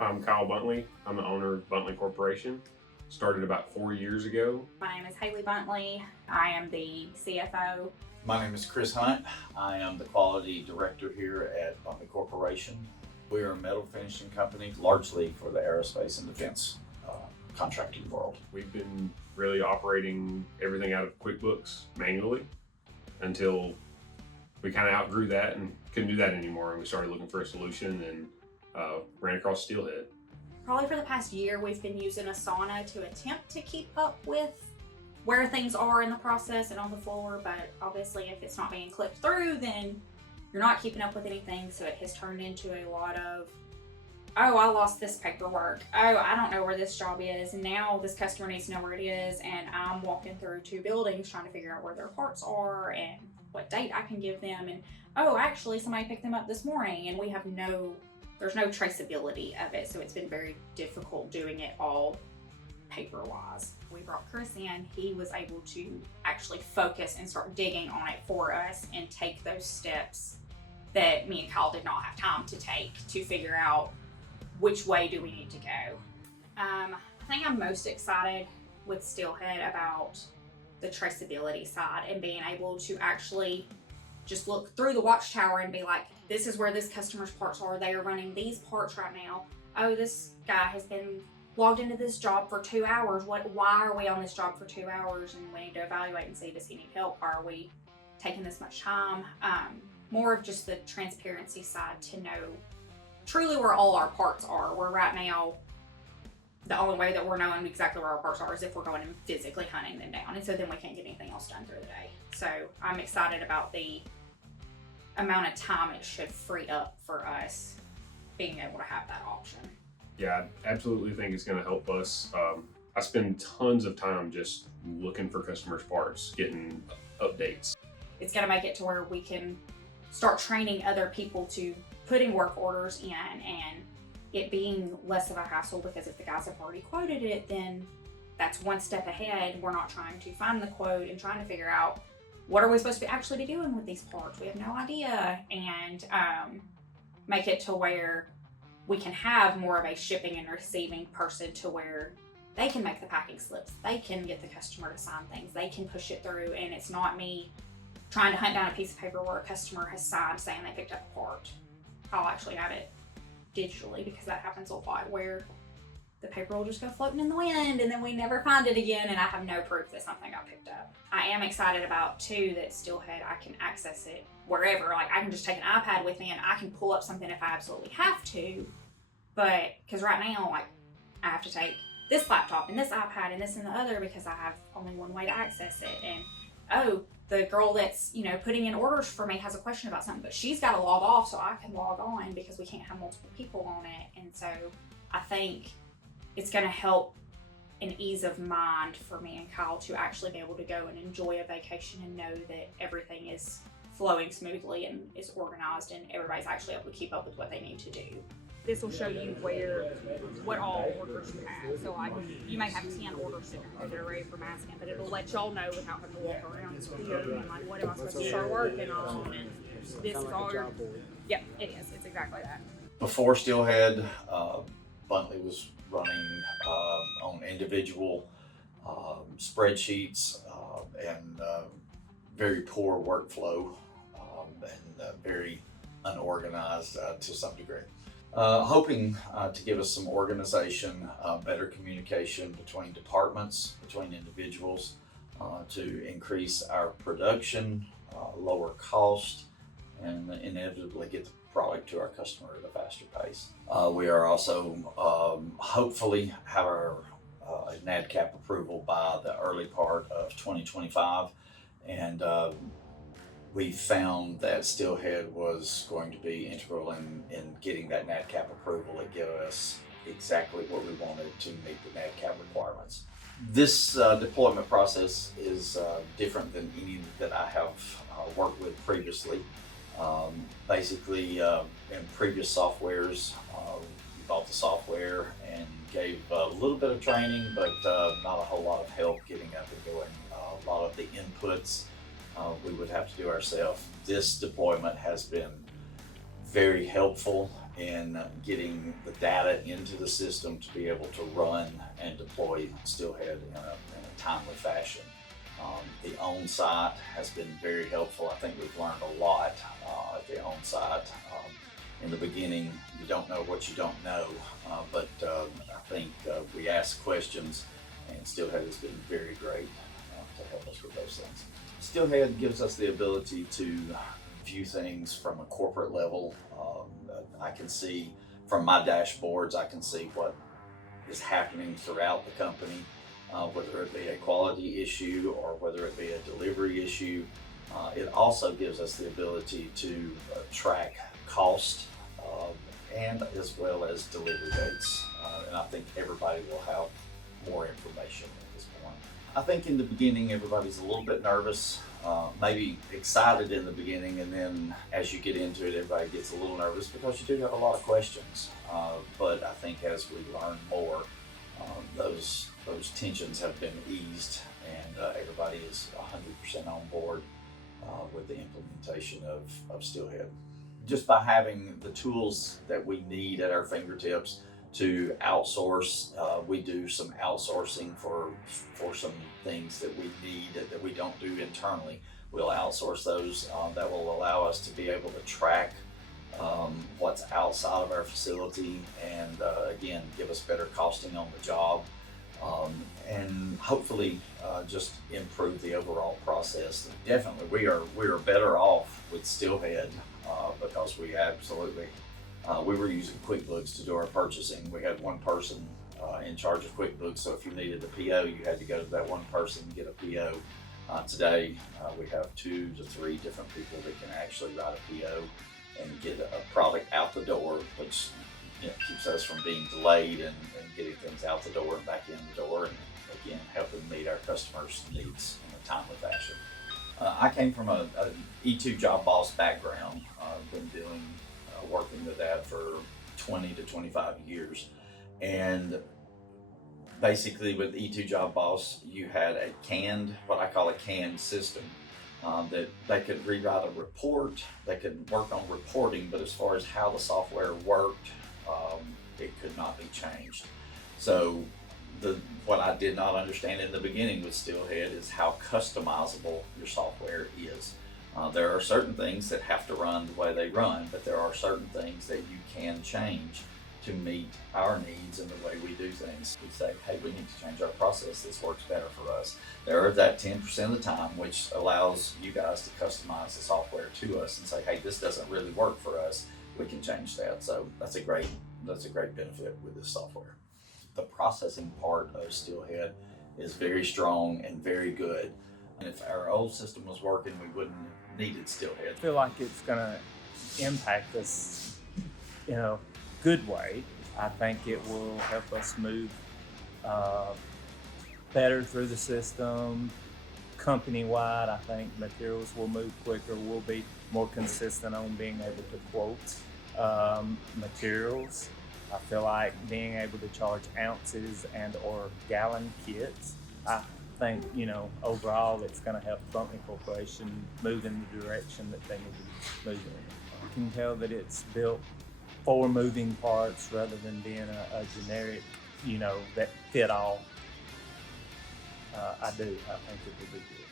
I'm Kyle Buntley. I'm the owner of Buntley Corporation. Started about 4 years ago. My name is Haley Buntley. I am the CFO. My name is Chris Hunt. I am the quality director here at Buntley Corporation. We are a metal finishing company, largely for the aerospace and defense contracting world. We've been really operating everything out of QuickBooks manually until we kind of outgrew that and couldn't do that anymore. And we started looking for a solution and ran across Steelhead. Probably for the past year, we've been using Asana to attempt to keep up with where things are in the process and on the floor, but obviously if it's not being clicked through, then you're not keeping up with anything. So it has turned into a lot of, oh, I lost this paperwork. Oh, I don't know where this job is. And now this customer needs to know where it is. And I'm walking through 2 buildings trying to figure out where their parts are and what date I can give them. And oh, actually somebody picked them up this morning, and there's no traceability of it. So it's been very difficult doing it all paper-wise. We brought Chris in. He was able to actually focus and start digging on it for us and take those steps that me and Kyle did not have time to take to figure out which way do we need to go. I think I'm most excited with Steelhead about the traceability side and being able to actually just look through the watchtower and be like, this is where this customer's parts are. They are running these parts right now. Oh, this guy has been logged into this job for 2 hours. Why are we on this job for 2 hours? And we need to evaluate and see, does he need help? Why are we taking this much time? More of just the transparency side to know truly where all our parts are. Where right now, the only way that we're knowing exactly where our parts are is if we're going and physically hunting them down. And so then we can't get anything else done through the day. So I'm excited about the amount of time it should free up for us being able to have that option. Yeah, I absolutely think it's going to help us. I spend tons of time just looking for customers' parts, getting updates. It's going to make it to where we can start training other people to putting work orders in and it being less of a hassle, because if the guys have already quoted it, then that's one step ahead. We're not trying to find the quote and trying to figure out what are we supposed to actually be doing with these parts. We have no idea, and make it to where we can have more of a shipping and receiving person to where they can make the packing slips, they can get the customer to sign things, they can push it through, and it's not me trying to hunt down a piece of paper where a customer has signed saying they picked up a part. I'll actually have it digitally, because that happens a lot where the paper will just go floating in the wind and then we never find it again, and I have no proof that something got picked up. I am excited about too that Steelhead, I can access it wherever. Like I can just take an iPad with me and I can pull up something if I absolutely have to. But because right now, like I have to take this laptop and this iPad and this and the other because I have only one way to access it. And oh, the girl that's putting in orders for me has a question about something, but she's got to log off so I can log on because we can't have multiple people on it. And so I think it's going to help an ease of mind for me and Kyle to actually be able to go and enjoy a vacation and know that everything is flowing smoothly and is organized and everybody's actually able to keep up with what they need to do. This will show you what all orders you have. So like you may have 10 orders sitting there that are ready for masking, but it'll let y'all know without having to walk around the studio and like, what am I supposed to start working on? And this is all your, yep, it is. It's exactly that. Before Steelhead, Buntley was running on individual spreadsheets and very poor workflow and very unorganized to some degree. Hoping to give us some organization, better communication between departments, between individuals, to increase our production, lower cost, and inevitably get the product to our customer at a faster pace. We are also hopefully have our NADCAP approval by the early part of 2025, and we found that Steelhead was going to be integral in getting that NADCAP approval. It gave us exactly what we wanted to meet the NADCAP requirements. This deployment process is different than any that I have worked with previously. Basically, in previous softwares, we bought the software and gave a little bit of training, but not a whole lot of help getting up and going. A lot of the inputs we would have to do ourselves. This deployment has been very helpful in getting the data into the system to be able to run and deploy Steelhead in a timely fashion. The on-site has been very helpful. I think we've learned a lot at the on-site. In the beginning, you don't know what you don't know, but I think we ask questions, and Steelhead has been very great to help us with those things. Steelhead gives us the ability to view things from a corporate level. I can see from my dashboards, I can see what is happening throughout the company, whether it be a quality issue or whether it be a delivery issue. It also gives us the ability to track cost and as well as delivery dates. And I think everybody will have more information at this point. I think in the beginning, everybody's a little bit nervous, maybe excited in the beginning, and then as you get into it, everybody gets a little nervous because you do have a lot of questions. But I think as we learn more, those tensions have been eased, and everybody is 100% on board with the implementation of Steelhead. Just by having the tools that we need at our fingertips to outsource, we do some outsourcing for some things that we need that we don't do internally. We'll outsource those. That will allow us to be able to track what's outside of our facility, and again, give us better costing on the job, and hopefully just improve the overall process. Definitely, we are better off with Steelhead because we absolutely we were using QuickBooks to do our purchasing. We had one person in charge of QuickBooks, so if you needed a PO, you had to go to that one person and get a PO. Today, we have 2 to 3 different people that can actually write a PO and get a product out the door, which keeps us from being delayed and getting things out the door and back in the door, and again, helping meet our customers' needs in a timely fashion. I came from a E2 Job Boss background. I've been working with that for 20 to 25 years. And basically with E2 Job Boss, you had what I call a canned system, that they could rewrite a report, they could work on reporting, but as far as how the software worked, it could not be changed. So what I did not understand in the beginning with Steelhead is how customizable your software is. There are certain things that have to run the way they run, but there are certain things that you can change to meet our needs and the way we do things. We say, hey, we need to change our process. This works better for us. There are that 10% of the time, which allows you guys to customize the software to us and say, hey, this doesn't really work for us. We can change that. So that's a great benefit with this software. The processing part of Steelhead is very strong and very good. And if our old system was working, we wouldn't have needed Steelhead. I feel like it's going to impact us in a good way. I think it will help us move better through the system. Company-wide, I think materials will move quicker. We'll be more consistent on being able to quote materials. I feel like being able to charge ounces and or gallon kits, I think, overall it's going to help Buntley Corporation move in the direction that they need to move in. You can tell that it's built for moving parts rather than being a generic, that fit all. I think it will be good.